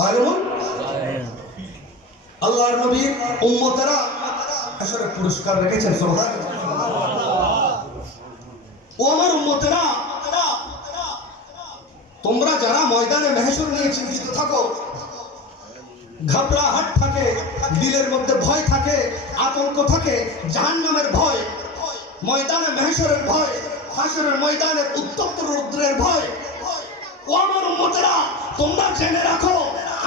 আলিমুল আল্লাহর নবীর উম্মতেরা আসলে পুরস্কার রেখেছেন সুবহানাল্লাহ। ও আমার উম্মতেরা, তোমরা যারা ময়দানে মাহশর নিয়ে চিন্তিত থাকো, ঘাবড়াহাট থাকে, দিলের মধ্যে ভয় থাকে, আতঙ্ক থাকে, জাহান্নামের ভয়, ময়দানে মাহশরের ভয়, হাশরের ময়দানের উত্তপ্ত রৌদ্রের ভয়, ও আমার উম্মতেরা তোমরা জেনে রাখো,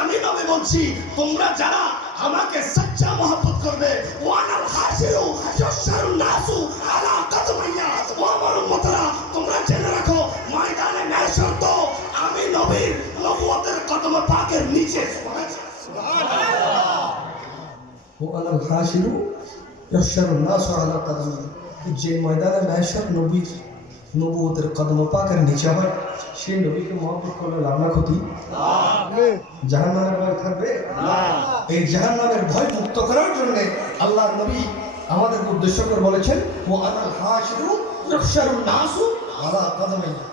আমি নবী বলছি, তোমরা যারা আমাকে সচ্চা মহব্বত করবে, ওয়ানাল হাশিরু ইয়াশারুন নাসু আলা কাদমাইয়া, ও আমার উম্মতেরা তোমরা জেনে রাখো, ময়দানে মাহশর তো আমি নবীর নবুয়তের কদম পাকের নিচে। সুবহানাল্লাহ। ওয়ানাল হাশিরু ইয়াশারুন নাসু আলা কাদমাইয়া, যে ময়দানে মাহশর নবীর নবুয়তের কদম পাকের নিচে হয়, সেই নবীকে মহব্বত করলে লাভ না ক্ষতি? জাহান্নামের ভয় থাকবে না। এই জাহান্নামের ভয় মুক্ত করার জন্য আল্লাহর নবী আমাদের উদ্দেশ্য করে বলেছেন, ওয়ানাল হাশিরু ইয়াহশারুন নাসু আলা কাদমাইয়া।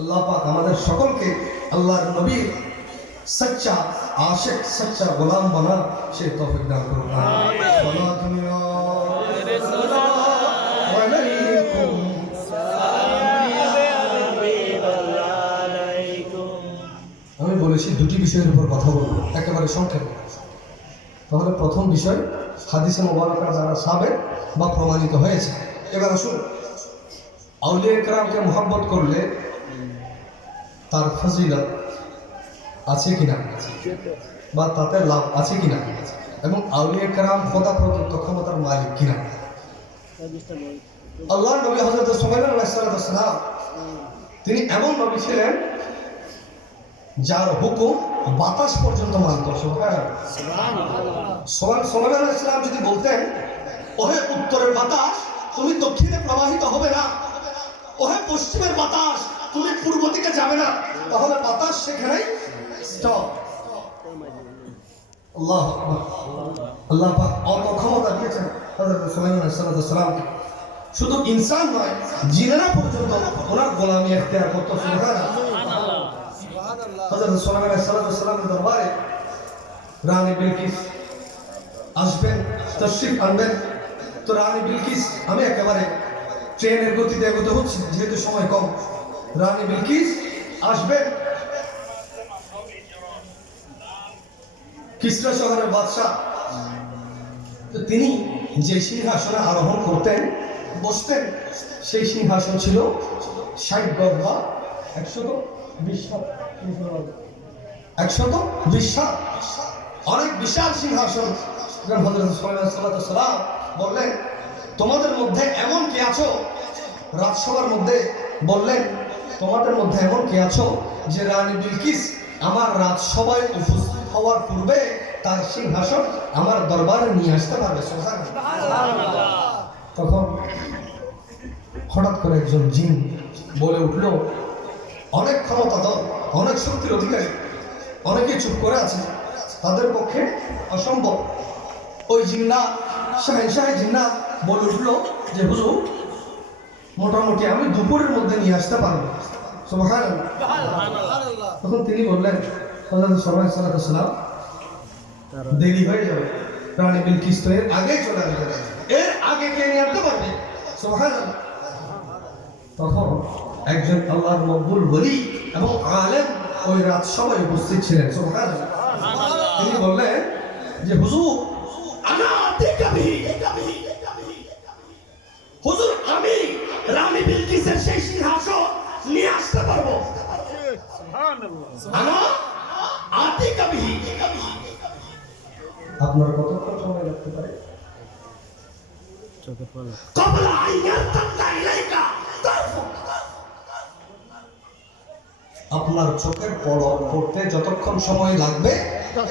আল্লাহ পাক আমাদের সকলকে আল্লাহর নবীর সচ্চা আশিক, সচ্চা গোলাম বানার সে তৌফিক দান করুন। আমি বলেছি দুটি বিষয়ের উপর কথা বলবো একেবারে সংক্ষেপে। তাহলে প্রথম বিষয় হাদিসে মুবারাকা যারা সাবেক বা প্রমাণিত হয়েছে। এবার আসুন, আউলিয়া কেরামকে মহব্বত করলে তার ফজিলত আছে কিনা বা তাতে লাভ আছে কিনা, এবং আউলিয়া কেরাম খোদা প্রদত্ত ক্ষমতার মালিক কিনা। আল্লাহর নবী হযরত সুলাইমান আলাইহিস সালাম তিনি এমন নবী ছিলেন যার হুকুম বাতাস পর্যন্ত মানত। সুলাইমান আলাইহিস সালাম যদি বলতেন, ওহে উত্তরের বাতাস তুমি দক্ষিণে প্রবাহিত হবে না, ওহে পশ্চিমের বাতাস তুমি পূর্ব দিকে যাবে না, তাহলে বাতাস সেখানেই স্টপ। আল্লাহু আকবার। আল্লাহ পাক অত ক্ষমতা দিয়েছেন হযরত সুলাইমান আলাইহিস সালামকে। শুধু ইনসান নয়, জিনেরা পর্যন্ত ওনার গোলামি এখতিয়ার করত। সুবহানাল্লাহ। হযরত সুলাইমান আলাইহিস সালামের দরবারে রানী বিলকিস আসবেন, তশরিফ আনবেন। তো রানী বিলকিস, আমি একেবারে ট্রেনের গতিতে এগোতে হচ্ছে যেহেতু সময় কম, রানী বিলকিস আসবেন, কিসরা শহরের বাদশাহ। তো তিনি যে সিংহাসনে আরোহণ করতেন, বসতেন, সেই সিংহাসন ছিল 60 গজ বা 120 হাত, 120 হাত, অনেক বিশাল সিংহাসন। হযরত সুলাইমান সাল্লাম বললেন, তোমাদের মধ্যে এমন কে আছো, রাজসভার মধ্যে বললেন, তোমাদের মধ্যে এমন কে আছো যে রানী বিলকিস আমার রাজসভায় উপস্থিত হওয়ার পূর্বে তার সিংহাসন আমার দরবারে নিয়ে আসতে পারবে? সুবহানাল্লাহ। তখন হঠাৎ করে একজন জিন বলে উঠল, অনেক ক্ষমতাধর, অনেক শক্তির অধিকারী, অনেকে চুপ করে আছে, তাদের পক্ষে অসম্ভব। ওই জিন্নাত, শাহেনশাহ জিন্নাত বলে উঠল যে হুজুর, মোটামুটি আমি দুপুরের মধ্যে নিয়ে আসতে পারবো। সুবহানাল্লাহ। তখন তিনি বললেন, হযরত সুলাইমান সাল্লাম দেরি হয়ে যাবে, রানী বিলকিস তো এর আগে চলে আসবে, এর আগে কে নিয়ে আসতে পারবে? সুবহানাল্লাহ। তখন একজন আল্লাহর মকবুল ওলি এবং আলেম ওই রাত সবাই উপস্থিত ছিলেন। সুবহানাল্লাহ। তিনি বললেন যে হুজুর, হুজুর আমি রানী বিলকিসের সেই সিংহাসন নিয়ে আসতে পারবো। আপনার কতক্ষণ সময় লাগতে পারে? আপনার চোখের পলক পড়তে যতক্ষণ সময় লাগবে,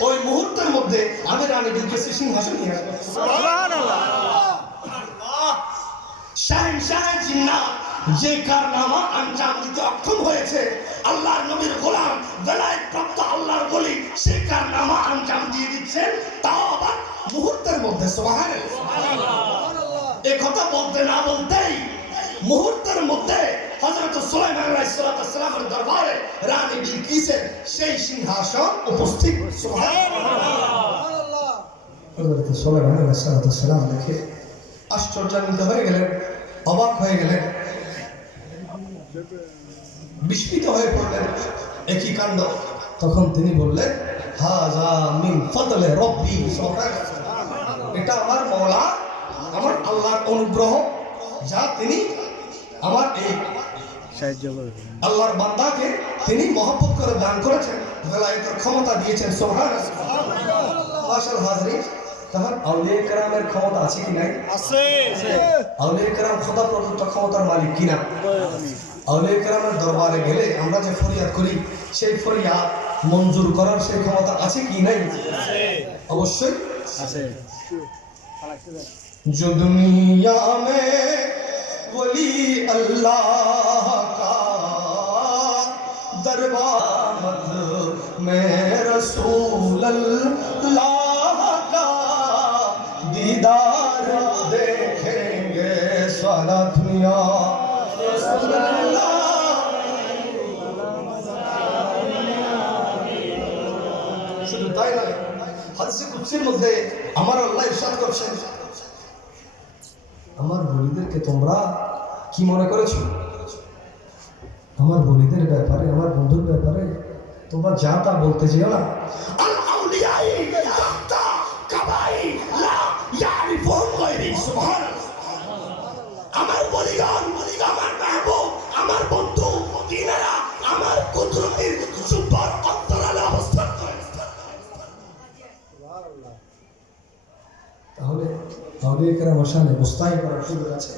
ওই মুহূর্তের মধ্যে আমি রানী বিলকিসের সিংহাসন নিয়ে আসবো। সুবহানাল্লাহ। শাহেনশাহ জিন্নাত যে কারনামা আঞ্জাম দিতে অক্ষম হয়েছে, আল্লাহর নবীর গোলাম বেলায়েত প্রাপ্ত আল্লাহর ওলি সেই কারনামা আঞ্জাম দিয়ে দিচ্ছেন, তাও আবার মুহূর্তের মধ্যে। সুবহানাল্লাহ। এই কথা বলতে না বলতেই মুহূর্তের মধ্যে হযরত হযরত সুলাইমান আলাইহিস সালামের দরবারে রানী বিলকিসের সেই সিংহাসন উপস্থিত। সুবহানাল্লাহ। হযরত সুলাইমান আলাইহিস সালাম দেখে আশ্চর্যান্বিত হয়ে গেলেন, অবাক হয়ে গেলেন, বিস্মিত হয়ে পড়লেন, একই কাণ্ড। তখন তিনি বললেন, হাযা মিন ফাদলি রাব্বি, এটা আমার মওলা, আমার আল্লাহর অনুগ্রহ, যা তিনি আমার এই আল্লাহর বান্দাকে তিনি মহব্বত করে দান করেছেন, বেলায়েতের ক্ষমতা দিয়েছেন। সুবহানাল্লাহ। মাশাআল্লাহ হাজরিন, তখন আউলিয়া কেরামের ক্ষমতা আছে কি নাই? আছে। আউলিয়া কেরাম খোদা প্রদত্ত ক্ষমতার মালিক কিনা? আউলিয়া কেরামের দরবারে গেলে আমরা যে ফরিয়াদ করি, সেই ফরিয়াদ মঞ্জুর করার সেই ক্ষমতা আছে কি নাই? অবশ্যই আছে। जो दुनिया में वली अल्लाह का दरबार में रसूल अल्लाह का दीदार देखेंगे सारा दुनिया। শুধু তাই নয়, হাদিসে কুদসির মধ্যে আমার আল্লাহ ইরশাদ করেছেন, আমার বলিদেরকে তোমরা কি মনে করেছো? আমার বলিদের ব্যাপারে, আমার বন্ধুর ব্যাপারে তোমরা যা তা বলতে যেও না। আল আউলিয়াই তাতা কাবাই লা ইয়ারিফুন গায়রি। সুবহানাল্লাহ। আমার বলিগণ, আমার মাহবুব, আমার বন্ধু, তিনারা আমার কুদরতের জুব্বার অন্তরালে অবস্থান করে। তাহলে আউলিয়া কেরাম শানে মুস্তাহি করার সুযোগ আছে।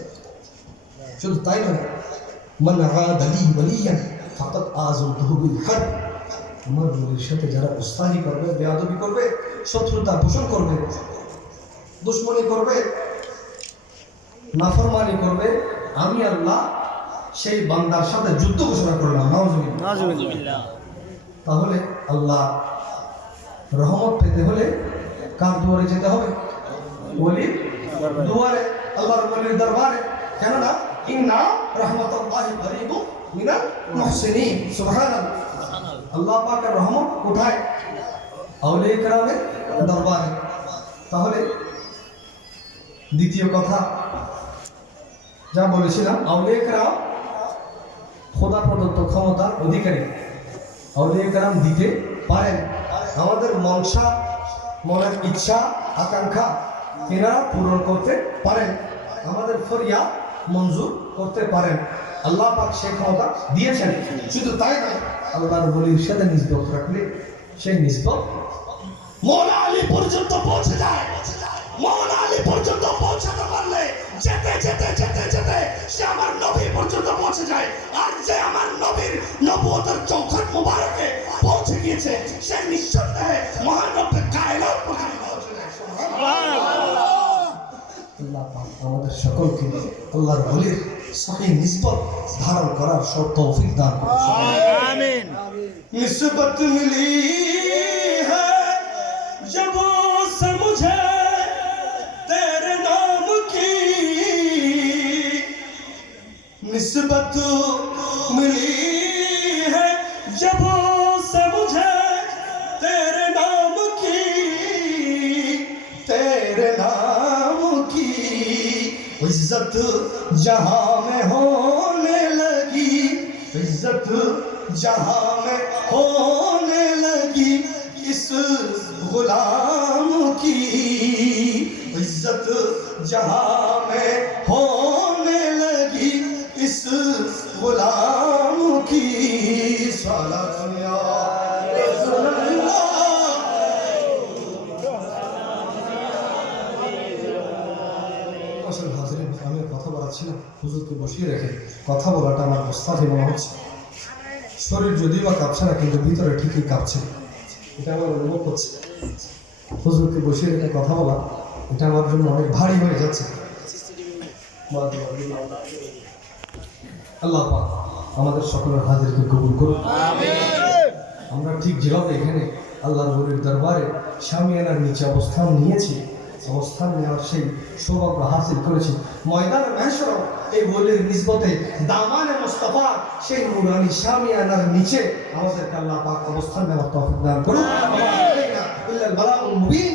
শুধু তাই নয়, মান আদা লি ওয়ালিয়ান ফাকাদ আযনতুহু বিল হারব। আমার ওলির সাথে যারা মুস্তাহি করবে, বেয়াদবি করবে, শত্রুতা পোষণ করবে, দুশমনি করবে, নাফরমানি করবে, আমি আল্লাহ সেই বান্দার সাথে যুদ্ধ ঘোষণা করলাম। নাউজুবিল্লাহ। তাহলে আল্লাহ রহমত পেতে হলে কার দুয়ারে যেতে হবে? ওলির দুয়ারে, আল্লাহর ওলির দরবারে। কেননা ইন্না রাহমাতুল্লাহি করিবু মিনাল মুহসিনিন। সুবহানাল্লাহ। আল্লাহ পাকের রহমত কোথায়? আউলিয়া কেরামের দরবারে। তাহলে দ্বিতীয় কথা যা বলেছিলাম, আউলিয়া কেরাম খোদা প্রদত্ত ক্ষমতার অধিকারী। আউলিয়া কেরাম দিতে পারেন, আমাদের মনসা, মনের ইচ্ছা, আকাঙ্ক্ষা তেনারা পূরণ করতে পারেন, আমাদের ফরিয়াদ মঞ্জুর করতে পারেন। আল্লাহ পাক সেই ক্ষমতা দিয়েছেন। শুধু তাই নয়, আল্লাহর ওলির সাথে নিসবত রাখলে সেই নিসবত মওলা আলী পর্যন্ত পৌঁছে যায়। মওলা আলী পর্যন্ত পৌঁছাতে পারলে যেতে যেতে যেতে যেতে সে আমার নবী পর্যন্ত পৌঁছে যায়। আর যে আমার নবীর নবুয়তের চৌখট মুবারকে পৌঁছে গিয়েছে, সে নিঃসন্দেহে মহান রব্বে কায়নাত পর্যন্ত পৌঁছে যায়। সুবহানাল্লাহ। আল্লাহ পাক আমাদের সকলকে আল্লাহর ওলির সহিহ নিসবত ধারণ করার তৌফিক দান করুন। আমিন। নিসবত মিলি হ্যায় জব সে মুঝে তেরে নাম কি, নিসবত মিলি হ্যায় জব সে মুঝে তেরে নাম কি, তেরে नाम की इज्जत जहां में होने लगी, इज्जत जहां में होने लगी, इस गुलाम की इज्जत जहां में होने लगी, इस गुलाम की सलात या रसूल अल्लाह। আসলে হাজরিন, আমি কথা বলাচ্ছি না, হুজুরকে বসিয়ে রেখে কথা বলাটা আমার মুস্তাহি মনে হচ্ছে। শরীর যদিও বা কাঁপছে না, কিন্তু ভিতরে ঠিকই কাঁপছে, এটা আমার অনুভব করছে। হুজুরকে বসিয়ে রেখে কথা বলা, এটা আমার জন্য অনেক ভারী হয়ে যাচ্ছে। আল্লাহ পাক আমাদের সকলের হাজিরকে কবুল করুন। আমরা ঠিক যেভাবে এখানে আল্লাহর ওলির দরবারে শামিয়ানার নিচে অবস্থান নিয়েছি, অবস্থান নেওয়ার সেই সৌভাগ্য হাসিল করেছি। ময়দানে মাহশর এই ওলির নিসবতে দামানে মুস্তাফা সেই নুরানি শামিয়ানার নিচে আমাদেরকে আল্লাহ পাক অবস্থান নেওয়ার তৌফিক দান করুন। ইল্লাল বালাগুল মুবিন।